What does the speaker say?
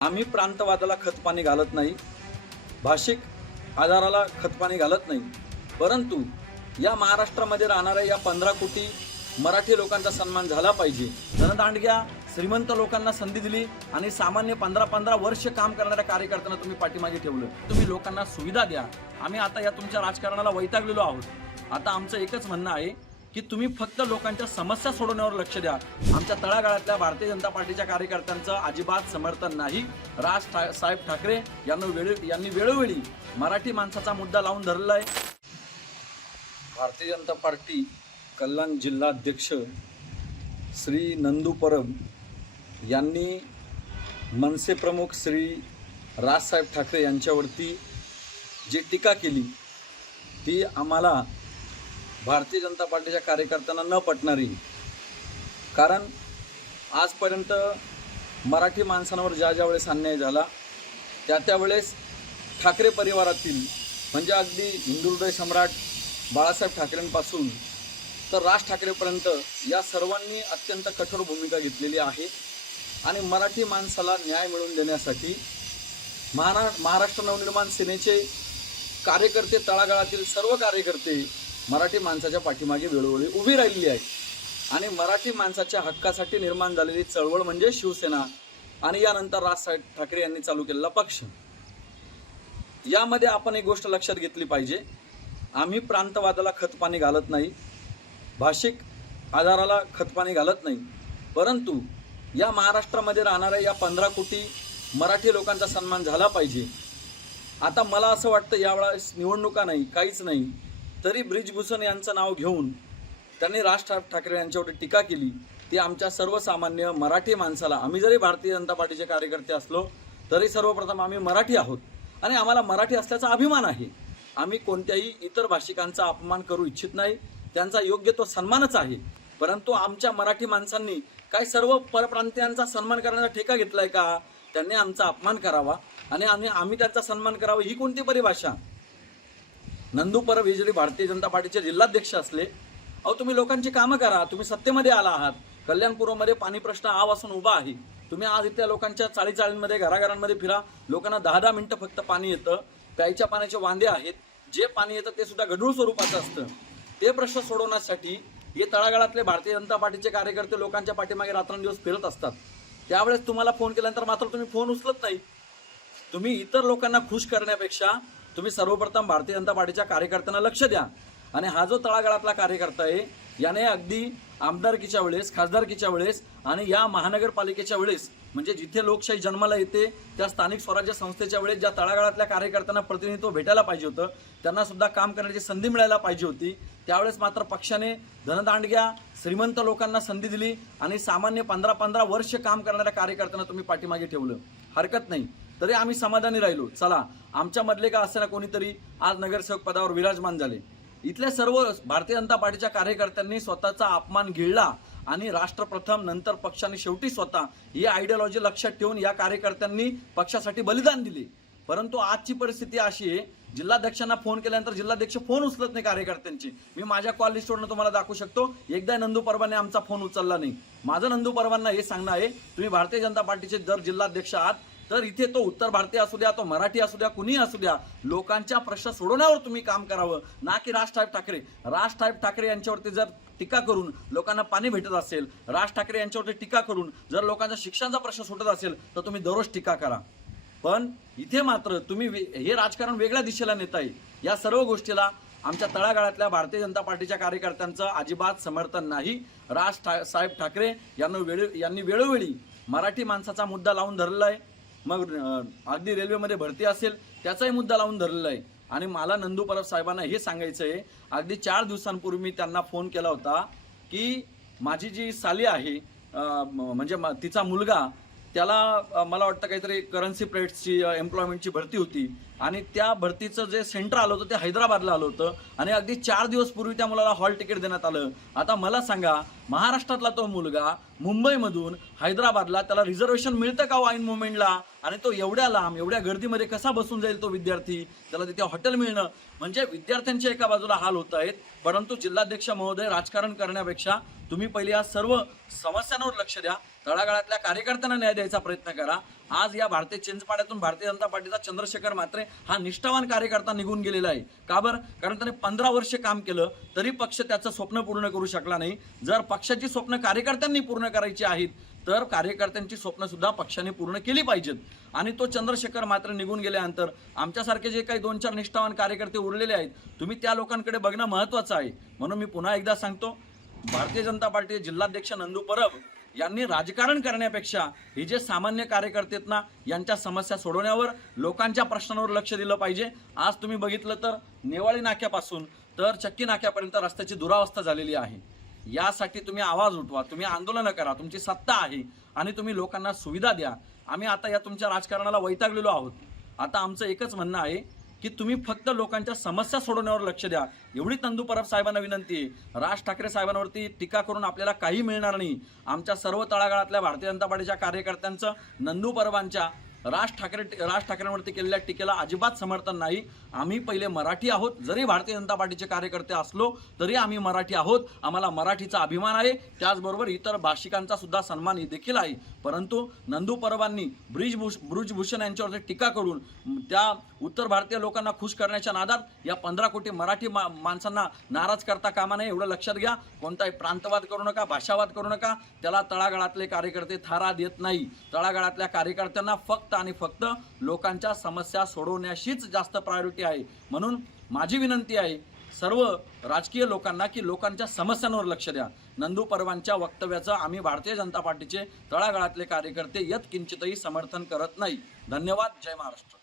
आम्ही प्रांतवादाला खतपाणी घालत नाही, भाषिक आधाराला खतपाणी घालत नाही, परंतु या महाराष्ट्रामध्ये राहणाऱ्या या 15 कोटी मराठी लोकांचा सन्मान झाला पाहिजे। धनदांडग्या श्रीमंत लोकांना संधी दिली आणि सामान्य 15 वर्ष काम करणाऱ्या कार्यकर्त्यांना तुम्ही पाठीमागे ठेवलं। तुम्ही लोकांना सुविधा द्या। आम्ही आता या तुमच्या राजकारणाला वैतागलेलो आहोत। आता आमचं एकच म्हणणं आहे की तुम्ही फक्त लोकांच्या समस्या सोडवण्यावर लक्ष द्या। आमच्या तळागाळातल्या भारतीय जनता पार्टीच्या कार्यकर्त्यांचं अजिबात समर्थन नाही। साहेब ठाकरे यांनी वेळोवेळी मराठी माणसाचा मुद्दा लावून धरलेला आहे। भारतीय जनता पार्टी कल्याण जिल्हाध्यक्ष श्री नंदू परब यांनी मनसे प्रमुख श्री राजसाहेब ठाकरे यांच्यावरती जी टीका केली ती आम्हाला भारतीय जनता पार्टीच्या कार्यकर्त्यांना न पटणारी। कारण आजपर्यंत मराठी माणसांवर ज्या वेळेस अन्याय झाला त्यावेळेस ठाकरे परिवारातील म्हणजे अगदी हिंदू हृदय सम्राट बाळासाहेब ठाकरेंपासून तर राज ठाकरेपर्यंत या सर्वांनी अत्यंत कठोर भूमिका घेतलेली आहे आणि मराठी माणसाला न्याय मिळवून देण्यासाठी महाराष्ट्र नवनिर्माण सेनेचे कार्यकर्ते, तळागाळातील सर्व कार्यकर्ते मराठी माणसाच्या पाठीमागे वेळोवेळी उभी राहिलेली आहे आणि मराठी माणसाच्या हक्कासाठी निर्माण झालेली चळवळ म्हणजे शिवसेना आणि यानंतर राजसाहेब ठाकरे यांनी चालू केलेला पक्ष। यामध्ये आपण एक गोष्ट लक्षात घेतली पाहिजे, आम्ही प्रांतवादाला खतपाणी घालत नाही, भाषिक आधाराला खतपाणी घालत नाही, परंतु या महाराष्ट्रामध्ये राहणाऱ्या या 15 कोटी मराठी लोकांचा सन्मान झाला पाहिजे। आता मला असं वाटतं यावेळेस निवडणुका नाही, काहीच नाही, तरी ब्रिजभूषण यांचं नाव घेऊन त्यांनी राज ठाकरे यांच्यावर टीका केली ती आमच्या सर्वसामान्य मराठी माणसाला, आम्ही जरी भारतीय जनता पार्टीचे कार्यकर्ते असलो तरी सर्वप्रथम आम्ही मराठी आहोत आणि आम्हाला मराठी असल्याचा अभिमान आहे। आम्ही कोणत्याही इतर भाषिकांचा अपमान करू इच्छित नाही, त्यांचा योग्य तो सन्मानच आहे, परंतु आमच्या मराठी माणसांनी काय सर्व परप्रांतीयांचा सन्मान करण्याचा ठेका घेतलाय का? त्यांनी आमचा अपमान करावा आणि आम्ही त्यांचा सन्मान करावा, ही कोणती परिभाषा? नंदू परब हे जरी भारतीय जनता पार्टीचे जिल्हाध्यक्ष असले, अहो तुम्ही लोकांची कामं करा, तुम्ही सत्तेमध्ये आला आहात, कल्याणपूरमध्ये पाणी प्रश्न आवासून उभा आहे, तुम्ही आज इथल्या लोकांच्या चाळीमध्ये घराघरांमध्ये फिरा, लोकांना 10 मिनिटं फक्त पाणी येतं, प्यायच्या पाण्याचे वांदे आहेत, जे पाणी येतं ते सुद्धा गढूळ स्वरूपाचं असतं। ते प्रश्न सोडवण्यासाठी हे तळागाळातले भारतीय जनता पार्टीचे कार्यकर्ते लोकांच्या पाठीमागे रात्रंदिवस फिरत असतात। त्यावेळेस तुम्हाला फोन केल्यानंतर मात्र तुम्ही फोन उचलत नाही। तुम्ही इतर लोकांना खुश करण्यापेक्षा तुम्ही सर्वप्रथम भारतीय जनता पार्टीच्या कार्यकर्त्यांना लक्ष द्या आणि हा जो तळागाळातला कार्यकर्ता आहे याने अगदी आमदारकीच्या वेळेस, खासदारकीच्या वेळेस आणि या महानगरपालिकेच्या वेळेस म्हणजे जिथे लोकशाही जन्माला येते त्या स्थानिक स्वराज्य संस्थेच्या वेळेस ज्या तळागाळातल्या कार्यकर्त्यांना प्रतिनिधित्व भेटायला पाहिजे होतं, त्यांना सुद्धा काम करण्याची संधी मिळायला पाहिजे होती, त्यावेळेस मात्र पक्षाने धनदांडग्या श्रीमंत लोकांना संधी दिली आणि सामान्य 15 वर्ष काम करणाऱ्या कार्यकर्त्यांना तुम्ही पाठीमागे ठेवलं। हरकत नाही, तरी आम्ही समाधानी राहिलो। चला, आमच्या मधले का असेना कोणीतरी आज नगरसेवक पदावर विराजमान झाले। इथल्या सर्व भारतीय जनता पार्टीच्या कार्यकर्त्यांनी स्वतःचा अपमान गिळला आणि राष्ट्र प्रथम नंतर पक्षाने शेवटी स्वतः ही आयडियोलॉजी लक्षात ठेवून या कार्यकर्त्यांनी पक्षासाठी बलिदान दिले। परंतु आजची परिस्थिती अशी आहे, जिल्हाध्यक्षांना फोन केल्यानंतर जिल्हाध्यक्ष फोन उचलत नाही कार्यकर्त्यांची। मी माझ्या कॉल लिस्टवरून तुम्हाला दाखवू शकतो, एकदा नंदू परबांनी आमचा फोन उचलला नाही। माझं नंदू परबांना हे सांगणं आहे, तुम्ही भारतीय जनता पार्टीचे जर जिल्हाध्यक्ष आहात तर इथे तो उत्तर भारतीय असू द्या, तो मराठी असू द्या, कुणीही असू द्या, लोकांच्या प्रश्न सोडवण्यावर तुम्ही काम करावं, ना की राज ठाकरे यांच्यावरती जर टीका करून लोकांना पाणी भेटत असेल, राज ठाकरे यांच्यावरती टीका करून जर लोकांचा शिक्षणाचा प्रश्न सुटत असेल तर तुम्ही दररोज टीका करा। पण इथे मात्र तुम्ही हे राजकारण वेगळ्या दिशेला नेताय। या सर्व गोष्टीला आमच्या तळागाळातल्या भारतीय जनता पार्टीच्या कार्यकर्त्यांचं अजिबात समर्थन नाही। साहेब ठाकरे यांनी वेळोवेळी मराठी माणसाचा मुद्दा लावून धरलेला आहे। मग अगदी रेल्वेमध्ये भरती असेल त्याचाही मुद्दा लावून धरलेला आहे आणि मला नंदू परब साहेबांना हे सांगायचं आहे, अगदी 4 दिवसांपूर्वी मी त्यांना फोन केला होता की माझी जी साली आहे म्हणजे तिचा मुलगा, त्याला मला वाटतं काहीतरी करन्सी प्लेट्सची एम्प्लॉयमेंटची भरती होती आणि त्या भरतीचं जे सेंटर आलं होतं ते हैदराबादला आलं होतं आणि अगदी 4 दिवस पूर्वी त्या मुलाला हॉल तिकीट देण्यात आलं। आता मला सांगा, महाराष्ट्रातला तो मुलगा मुंबईमधून हैदराबादला त्याला रिझर्वेशन मिळतं का ऐन मोमेंटला? आणि तो एवढ्या लांब एवढ्या गर्दीमध्ये कसा बसून जाईल तो विद्यार्थी? त्याला तिथे हॉटेल मिळणं म्हणजे विद्यार्थ्यांच्या एका बाजूला हाल होत आहेत। परंतु जिल्हाध्यक्ष महोदय, राजकारण करण्यापेक्षा तुम्ही पहिले या सर्व समस्यांवर लक्ष द्या। तळागाळातल्या कार्यकर्त्यांना न्याय द्यायचा प्रयत्न करा। आज या भारतीय चिंचपाड्यातून भारतीय जनता पार्टीचा चंद्रशेखर म्हात्रे हा निष्ठावान कार्यकर्ता निघून गेलेला आहे। का बरं? कारण त्याने 15 वर्ष काम केलं तरी पक्ष त्याचं स्वप्न पूर्ण करू शकला नाही। जर पक्षाची स्वप्न कार्यकर्त्यांनी पूर्ण करायची आहेत तर कार्यकर्त्यांची स्वप्न सुद्धा पक्षाने पूर्ण केली पाहिजेत। आणि तो चंद्रशेखर म्हात्रे निघून गेल्यानंतर आमच्यासारखे जे काही 2-4 निष्ठावान कार्यकर्ते उरलेले आहेत, तुम्ही त्या लोकांकडे बघणं महत्त्वाचं आहे। म्हणून मी पुन्हा एकदा सांगतो, भारतीय जनता पार्टीचे जिल्हाध्यक्ष नंदू परब यांनी राजकारण करण्यापेक्षा हे जे सामान्य कार्यकर्ते आहेत ना, यांच्या समस्या सोडवण्यावर, लोकांच्या प्रश्नांवर लक्ष दिलं पाहिजे। आज तुम्ही बघितलं तर नेवाळी नाक्यापासून तर चक्की नाक्यापर्यंत रस्त्याची दुरावस्था झालेली आहे। यासाठी तुम्ही आवाज उठवा, तुम्ही आंदोलन करा, तुमची सत्ता आहे आणि तुम्ही लोकांना सुविधा द्या। आम्ही आता या तुमच्या राजकारणाला वैतागलेलो आहोत। आता आमचं एकच म्हणणं आहे की तुम्ही फक्त लोकांच्या समस्या सोडवण्यावर लक्ष द्या, एवढी नंदू परब साहेबांना विनंती आहे। राज ठाकरे साहेबांवरती टीका करून आपल्याला काही मिळणार नाही। आमच्या सर्व तळागाळातल्या भारतीय जनता पार्टीच्या कार्यकर्त्यांचं नंदू परबांच्या राज ठाकरेंवरती केलेल्या टीकेला अजिबात समर्थन नाही। आम्ही पहिले मराठी आहोत, जरी भारतीय जनता पार्टीचे कार्यकर्ते असलो तरी आम्ही मराठी आहोत, आम्हाला मराठीचा अभिमान आहे। त्याचबरोबर इतर भाषिकांचा सुद्धा सन्मान देखील आहे। परंतु नंदू परबांनी ब्रिजभूषण यांच्यावरती टीका करून त्या उत्तर भारतीय लोकांना खुश करण्याच्या नादात या 15 कोटी मराठी माणसांना नाराज करता कामा नये, एवढं लक्षात घ्या। कोणताही प्रांतवाद करू नका, भाषावाद करू नका, त्याला तळागाळातले कार्यकर्ते थारा देत नाही। तळागाळातल्या कार्यकर्त्यांना फक्त आणि फक्त लोकांच्या समस्या सोडवण्याशीच जास्त प्रायोरिटी आहे। म्हणून माझी विनंती आहे सर्व राजकीय लोकांना की लोकांच्या समस्यांवर लक्ष द्या। नंदू परबांच्या वक्तव्याचं आम्ही भारतीय जनता पार्टीचे तळागाळातले कार्यकर्ते यत्किंचितही समर्थन करत नाही। धन्यवाद। जय महाराष्ट्र।